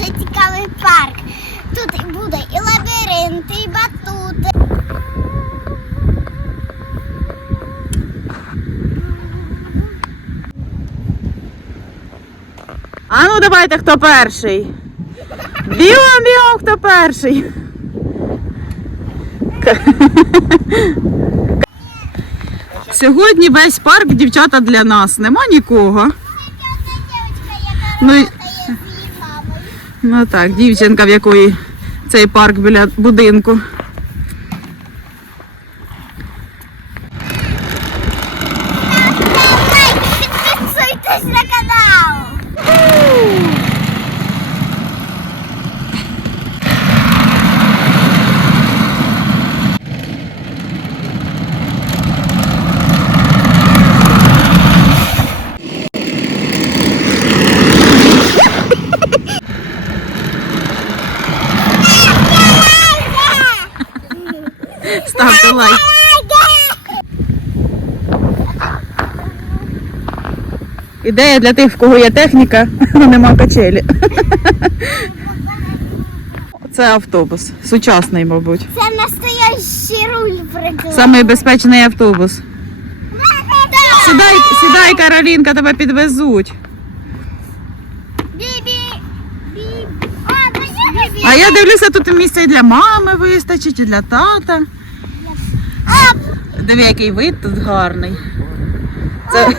дуже цікавий парк. Тут буде і лабіринти, і батути. А ну давайте хто перший. Білом-білом хто перший. Сьогодні весь парк дівчата для нас. Нема нікого. Ну ну так, дівчинка, в якої цей парк біля будинку. Лайк. Ідея для тих, в кого є техніка, але нема качелі. Це автобус. Сучасний, мабуть. Це настоящий руль прикольний. Самий безпечний автобус. Сідай, сідай, Каролінка, тебе підвезуть. А. А я дивлюся, тут місця і для мами вистачить, і для тата. Диви, який вид тут гарний. Це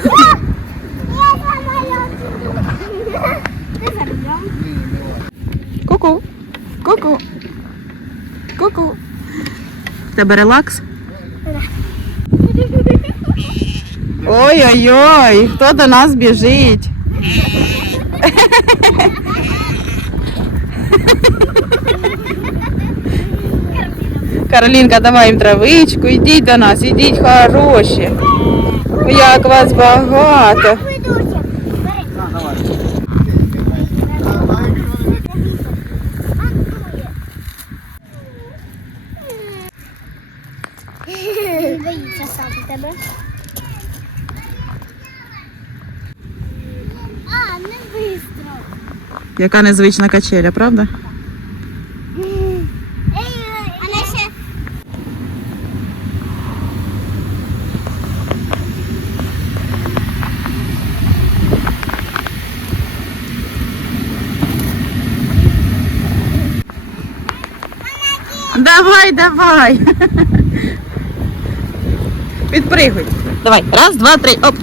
ку-ку. Ку-ку. Ку-ку. В Тебе релакс? Ой-ой-ой, хто до нас біжить? Каролінка, давай їм травичку, ідіть до нас, ідіть хороші. Як вас багато. Боїться сам тебе. А, не бистро. Яка незвична качеля, правда? Давай, давай. Підпригуй. Давай. Раз, два, три. Оп.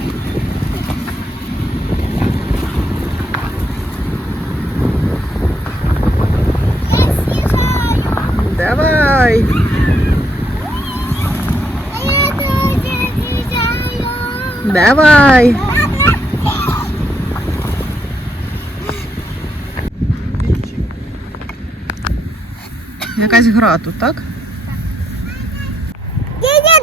Я з'їжджаю. Давай. А я дуже з'їжджаю. Давай. Якась гра тут, так? Дядя,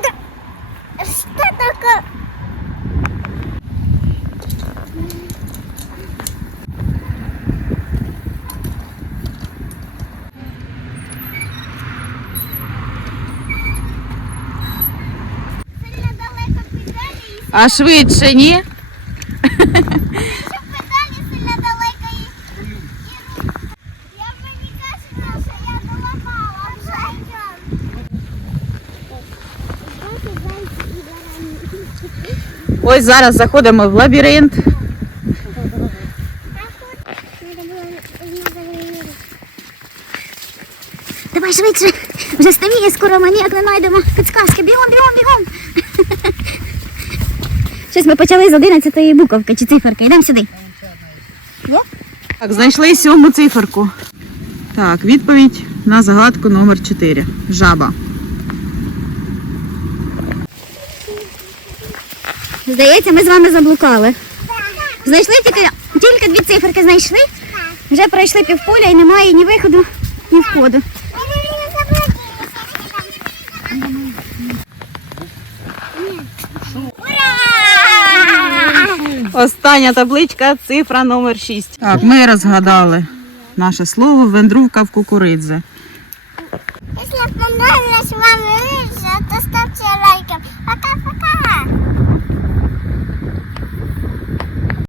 далеко педалі А швидше, ні? щоб педалі сильно далеко і, і рух. Я мені кажу, що я доламала вже. Ось зараз заходимо в лабіринт. Давай швидше, вже ставіє скоро мені, як не знайдемо підсказки. Бігом, бігом, бігом. Щось ми почали з 11 буковки чи циферки. Йдемо сюди. Так, знайшли сьому циферку. Так, відповідь на загадку номер 4. Жаба. Здається, ми з вами заблукали. Знайшли тільки, тільки дві циферки знайшли. Вже пройшли півполя і немає ні виходу, ні входу. Остання табличка, цифра номер 6. Так, ми розгадали наше слово вендровка в кукуридзе. Если понравилось вам видео, то ставьте лайки. А